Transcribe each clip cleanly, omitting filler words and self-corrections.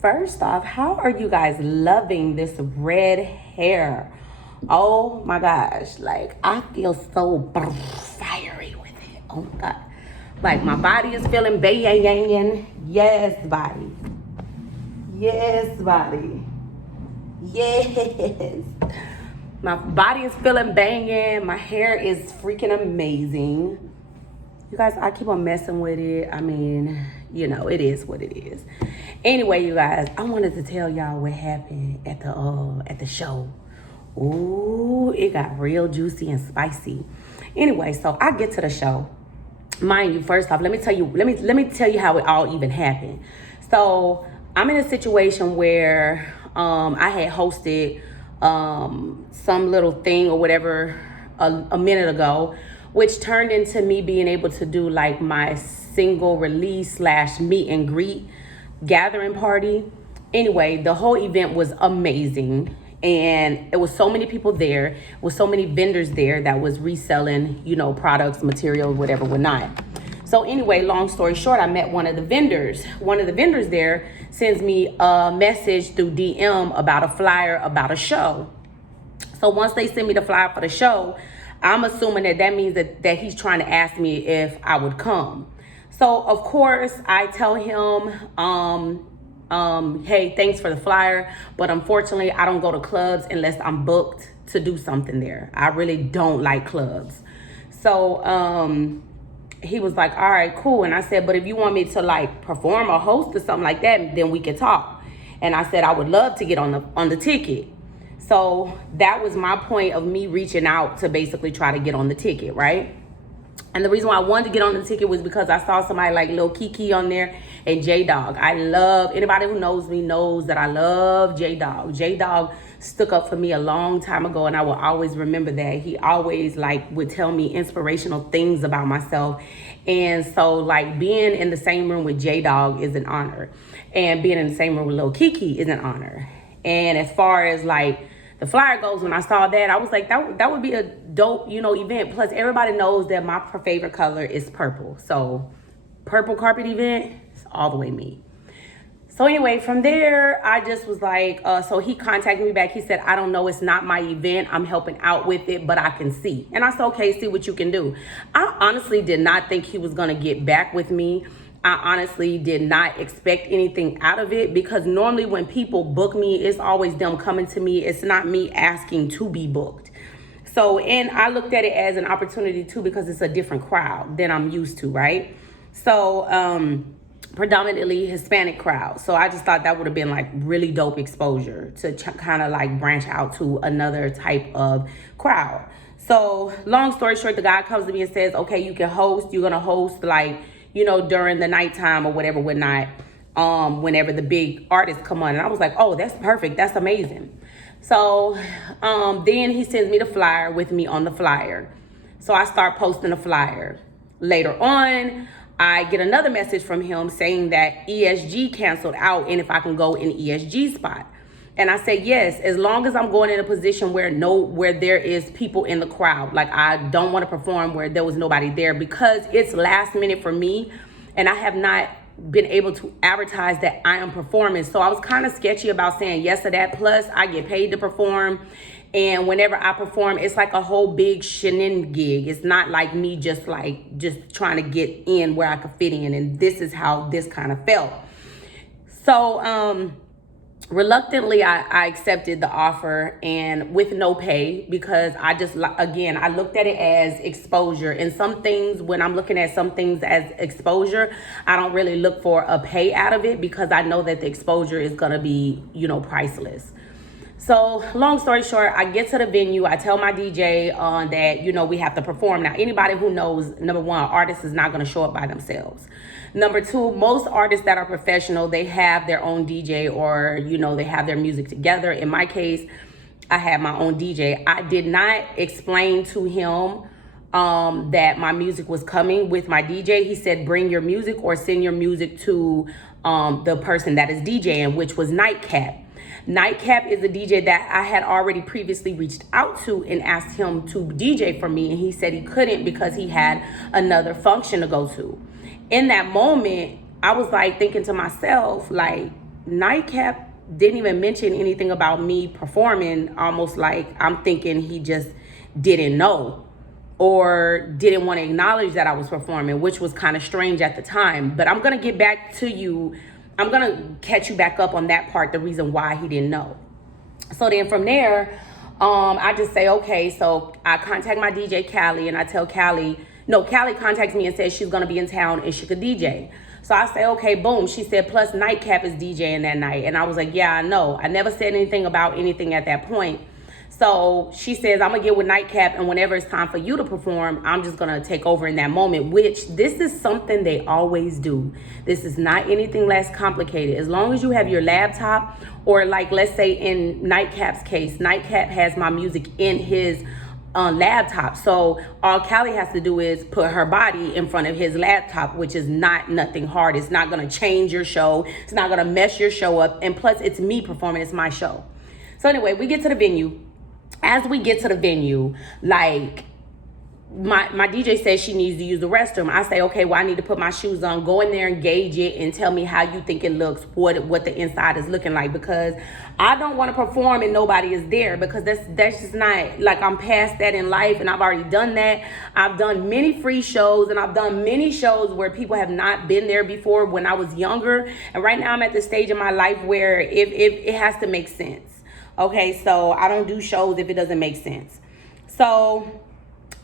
First off, how are you guys loving this red hair? Oh my gosh, like I feel so fiery with it. Oh my god. Like my body is feeling banging. Yes, body. Yes, body. Yes. My body is feeling banging. My hair is freaking amazing. You guys, I keep on messing with it. I mean, it is what it is. Anyway, you guys, I wanted to tell y'all what happened at the show. Ooh, it got real juicy and spicy. Anyway, so I get to the show. Mind you, first off, let me tell you how it all even happened. So I'm in a situation where I had hosted some little thing or whatever a minute ago, which turned into me being able to do like my single release / meet and greet gathering party. Anyway, the whole event was amazing. And it was so many people there, with so many vendors there that was reselling, products, material, whatever, whatnot. So anyway, long story short, I met one of the vendors. One of the vendors there sends me a message through DM about a flyer about a show. So once they send me the flyer for the show, I'm assuming that means that he's trying to ask me if I would come. So of course I tell him, hey, thanks for the flyer, but unfortunately I don't go to clubs unless I'm booked to do something there. I really don't like clubs. So he was like, all right, cool. And I said, but if you want me to like perform or host or something like that, then we can talk. And I said I would love to get on the ticket. So that was my point of me reaching out to basically try to get on the ticket, right? And the reason why I wanted to get on the ticket was because I saw somebody like Lil Kiki on there and J-Dog. Anybody who knows me knows that I love J-Dog. J-Dog stuck up for me a long time ago, and I will always remember that. He always would tell me inspirational things about myself. And so being in the same room with J-Dog is an honor. And being in the same room with Lil Kiki is an honor. And as far as the flyer goes, when I saw that, I was like, that would be a dope, event. Plus, everybody knows that my favorite color is purple. So, purple carpet event is all the way me. So anyway, from there, I just was like, so he contacted me back. He said, I don't know, it's not my event. I'm helping out with it, but I can see. And I said, okay, see what you can do. I honestly did not think he was going to get back with me. I honestly did not expect anything out of it, because normally when people book me, it's always them coming to me. It's not me asking to be booked. So, and I looked at it as an opportunity too, because it's a different crowd than I'm used to, right? So, predominantly Hispanic crowd. So I just thought that would have been really dope exposure to kind of branch out to another type of crowd. So long story short, the guy comes to me and says, okay, you can host. You're going to host during the nighttime or whatever, whatnot, whenever the big artists come on. And I was like, oh, that's perfect. That's amazing. So then he sends me the flyer with me on the flyer. So I start posting the flyer. Later on, I get another message from him saying that ESG canceled out and if I can go in ESG spot. And I said, yes, as long as I'm going in a position where there is people in the crowd. I don't want to perform where there was nobody there, because it's last minute for me and I have not been able to advertise that I am performing. So I was kind of sketchy about saying yes to that. Plus I get paid to perform. And whenever I perform, it's like a whole big shenanigan gig. It's not like me just trying to get in where I could fit in. And this is how this kind of felt. So, reluctantly, I accepted the offer, and with no pay, because I looked at it as exposure. And some things, when I'm looking at some things as exposure, I don't really look for a pay out of it, because I know that the exposure is going to be, priceless. So long story short, I get to the venue. I tell my DJ that, we have to perform. Now, anybody who knows, number one, artists is not going to show up by themselves. Number two, most artists that are professional, they have their own DJ or, they have their music together. In my case, I had my own DJ. I did not explain to him that my music was coming with my DJ. He said, bring your music or send your music to the person that is DJing, which was Nightcap. Nightcap is a DJ that I had already previously reached out to and asked him to DJ for me. And he said he couldn't because he had another function to go to. In that moment, I was thinking to myself, Nightcap didn't even mention anything about me performing, almost like I'm thinking he just didn't know or didn't want to acknowledge that I was performing, which was kind of strange at the time. But I'm going to get back to you. I'm going to catch you back up on that part, the reason why he didn't know. So then from there, I just say, okay, so I contact my DJ Callie and I tell Callie, no, Callie contacts me and says she's going to be in town and she could DJ. So I say, okay, boom. She said, plus Nightcap is DJing that night. And I was like, yeah, I know. I never said anything about anything at that point. So she says, I'm going to get with Nightcap, and whenever it's time for you to perform, I'm just going to take over in that moment, which this is something they always do. This is not anything less complicated. As long as you have your laptop, or like, let's say in Nightcap's case, Nightcap has my music in his laptop. So all Callie has to do is put her body in front of his laptop, which is not nothing hard. It's not going to change your show. It's not going to mess your show up. And plus, it's me performing. It's my show. So anyway, we get to the venue. As we get to the venue, like, my DJ says she needs to use the restroom. I say, okay, well, I need to put my shoes on, go in there and gauge it and tell me how you think it looks, what the inside is looking like, because I don't want to perform and nobody is there, because that's just not, like, I'm past that in life and I've already done that. I've done many free shows and I've done many shows where people have not been there before when I was younger. And right now I'm at the stage in my life where if it has to make sense. Okay, so I don't do shows if it doesn't make sense. So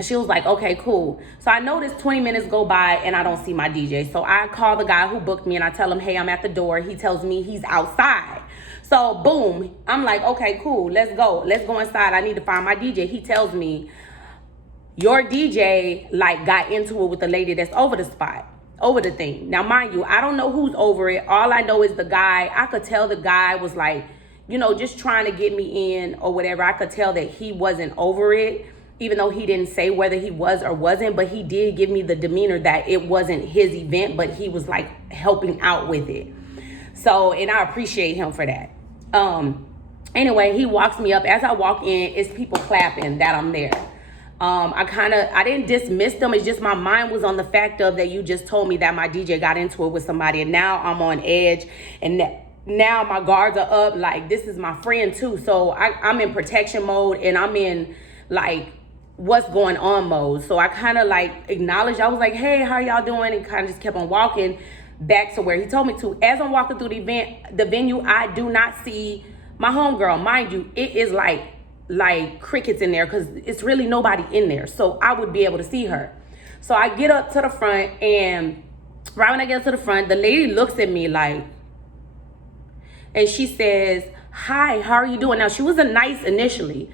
she was like, okay, cool. So I noticed 20 minutes go by and I don't see my DJ. So I call the guy who booked me and I tell him, hey, I'm at the door. He tells me he's outside. So boom, I'm like, okay, cool. Let's go. Let's go inside. I need to find my DJ. He tells me, your DJ like got into it with the lady that's over the spot, over the thing. Now, mind you, I don't know who's over it. All I know is the guy, I could tell the guy was like, you know, just trying to get me in or whatever. I could tell that he wasn't over it, even though he didn't say whether he was or wasn't, but he did give me the demeanor that it wasn't his event, but he was like helping out with it. So, and I appreciate him for that. Anyway, he walks me up. As I walk in, it's people clapping that I'm there. I didn't dismiss them. It's just my mind was on the fact of that you just told me that my DJ got into it with somebody, and now I'm on edge, and now my guards are up. Like, this is my friend too. So I'm in protection mode and I'm in like what's going on mode. So I kind of like acknowledged. I was like, hey, how y'all doing? And kind of just kept on walking back to where he told me to. As I'm walking through the venue, I do not see my homegirl. Mind you, it is like crickets in there because it's really nobody in there. So I would be able to see her. So I get up to the front, and right when I get up to the front, the lady looks at me like, and she says, hi, how are you doing? Now, she was nice initially.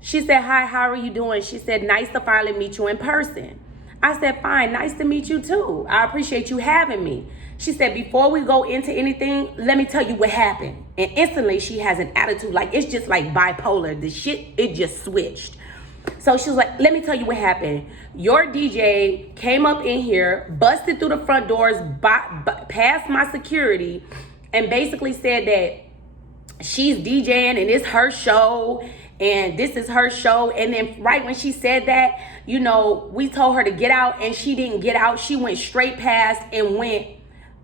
She said, hi, how are you doing? She said, nice to finally meet you in person. I said, fine, nice to meet you too. I appreciate you having me. She said, before we go into anything, let me tell you what happened. And instantly she has an attitude, like it's just like bipolar. The shit, it just switched. So she was like, let me tell you what happened. Your DJ came up in here, busted through the front doors, past my security, and basically said that she's DJing and it's her show and this is her show. And then right when she said that, you know, we told her to get out and she didn't get out. She went straight past and went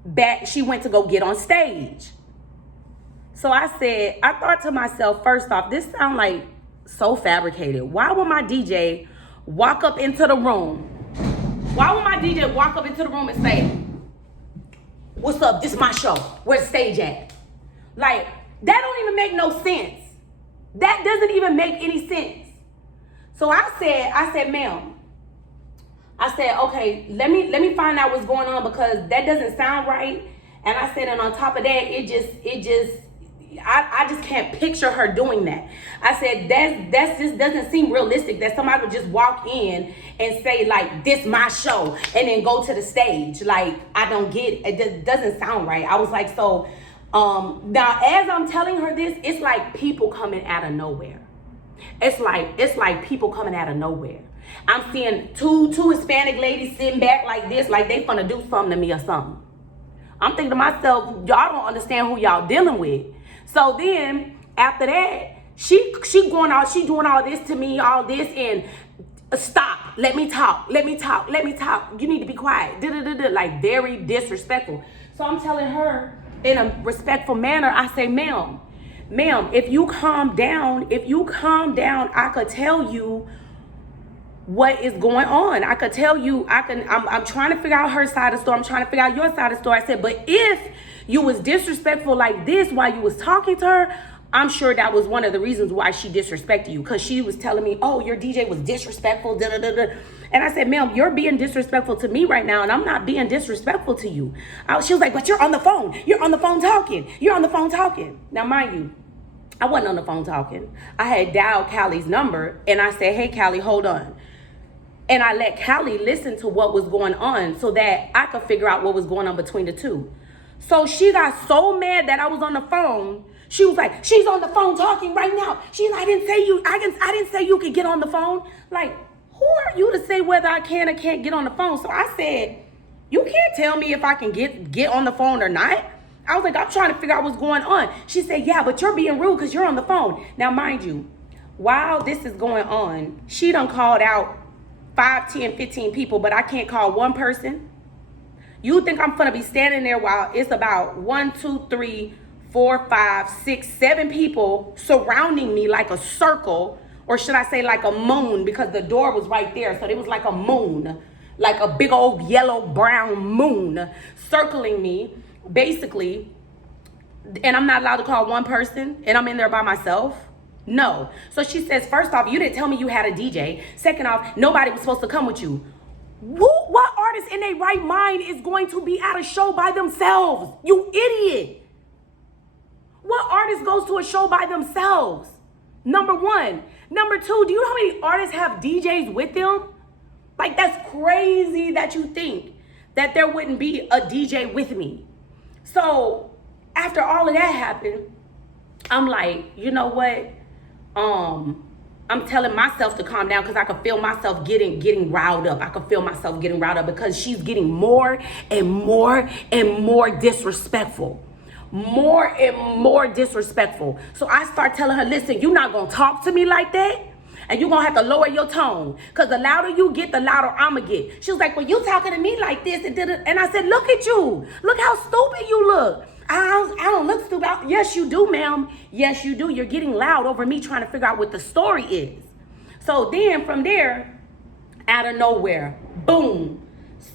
back. She went to go get on stage. So I thought to myself, first off, this sounds like so fabricated. Why would my DJ walk up into the room? Why would my DJ walk up into the room and say, what's up? This is my show. Where's the stage at? Like, that don't even make no sense. That doesn't even make any sense. So I said, ma'am, I said, okay, let me find out what's going on because that doesn't sound right. And I said, and on top of that, I just can't picture her doing that. I said, that just doesn't seem realistic that somebody would just walk in and say like, this my show, and then go to the stage. Like, I don't get it. It just doesn't sound right. I was like, so now as I'm telling her this, it's like people coming out of nowhere. It's like people coming out of nowhere. I'm seeing two Hispanic ladies sitting back like this, like they finna do something to me or something. I'm thinking to myself, y'all don't understand who y'all dealing with. So then after that, she going out, she doing all this to me, all this, and stop, let me talk. You need to be quiet. Like very disrespectful. So I'm telling her, in a respectful manner, I say, ma'am, if you calm down, I could tell you what is going on. I could tell you, I'm trying to figure out her side of the story. I'm trying to figure out your side of the story. I said, but if you was disrespectful like this while you was talking to her, I'm sure that was one of the reasons why she disrespected you. Because she was telling me, oh, your DJ was disrespectful, da da da da. And I said, ma'am, you're being disrespectful to me right now, and I'm not being disrespectful to you. She was like, but you're on the phone. You're on the phone talking. You're on the phone talking. Now, mind you, I wasn't on the phone talking. I had dialed Callie's number, and I said, hey, Callie, hold on. And I let Callie listen to what was going on so that I could figure out what was going on between the two. So she got so mad that I was on the phone. She was like, she's on the phone talking right now. I didn't say you could get on the phone. Like, who are you to say whether I can or can't get on the phone? So I said, you can't tell me if I can get on the phone or not. I was like, I'm trying to figure out what's going on. She said, yeah, but you're being rude because you're on the phone. Now, mind you, while this is going on, she done called out 5, 10, 15 people, but I can't call one person. You think I'm gonna be standing there while it's about 1, 2, 3, 4, 5, 6, 7 people surrounding me like a circle, or should I say like a moon, because the door was right there. So it was like a moon, like a big old yellow brown moon circling me, basically. And I'm not allowed to call one person, and I'm in there by myself. No. So she says, first off, you didn't tell me you had a DJ. Second off, nobody was supposed to come with you. What artist in their right mind is going to be at a show by themselves? You idiot. What artist goes to a show by themselves? Number one. Number two, do you know how many artists have DJs with them? Like, that's crazy that you think that there wouldn't be a DJ with me. So after all of that happened, I'm like, you know what? I'm telling myself to calm down because I could feel myself getting riled up. I could feel myself getting riled up because she's getting more and more and more disrespectful. More and more disrespectful. So I start telling her, listen, you're not going to talk to me like that. And you're going to have to lower your tone. Because the louder you get, the louder I'm going to get. She was like, well, you talking to me like this. And I said, look at you. Look how stupid you look. I don't look stupid. Yes, you do, ma'am. Yes, you do. You're getting loud over me trying to figure out what the story is. So then from there, out of nowhere, boom,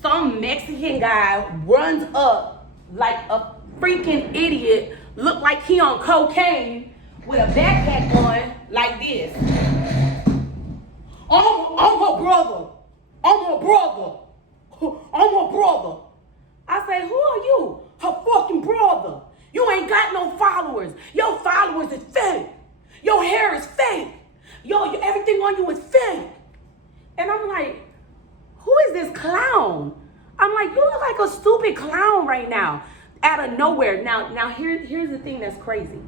some Mexican guy runs up like a freaking idiot, look like he on cocaine with a backpack on like this. I'm her brother. I'm her brother. I'm her brother. I say, who are you? Her fucking brother. You ain't got no followers. Your followers is fake. Your hair is fake. Everything on you is fake. And I'm like, who is this clown? I'm like, you look like a stupid clown right now. Out of nowhere. Now here's the thing that's crazy.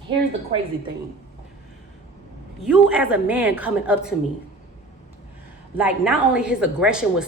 Here's the crazy thing. You as a man coming up to me, like, not only his aggression was